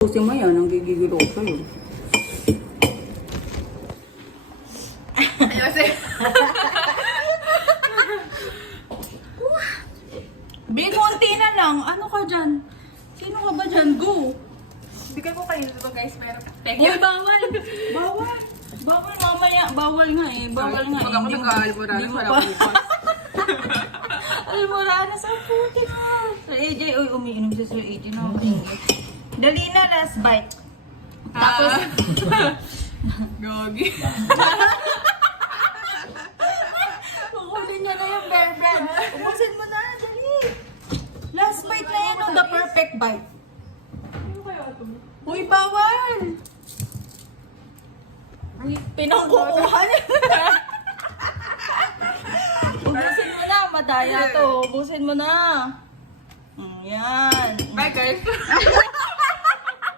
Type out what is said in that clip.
Pusin mo yan, ang gigigil ako sa'yo. Ayos. Big, konti na lang. Ano ka dyan? Sino ka ba dyan? Go! Bigay ko kayo dito guys, meron ka. Thank Uy, you. bawal! Bawal! Bawal mamaya. Bawal nga eh. Bawal nga Pag eh. ako nag-aalmoranas, wala akong bukas. Almoranas ang puti mo. Sir AJ, uy, umiinom si Sir AJ na makaingit. Dali na, last bite. Tapos, Gogi. kukunin niya na yung bear brand. Ubusin mo na, dali. Last bite na yan, oh, the perfect bite. Ano kaya ito? Uy, bawal! Pinangkukuha niya. Ubusin mo na, madaya to. Ubusin mo na. Yan. Bye guys.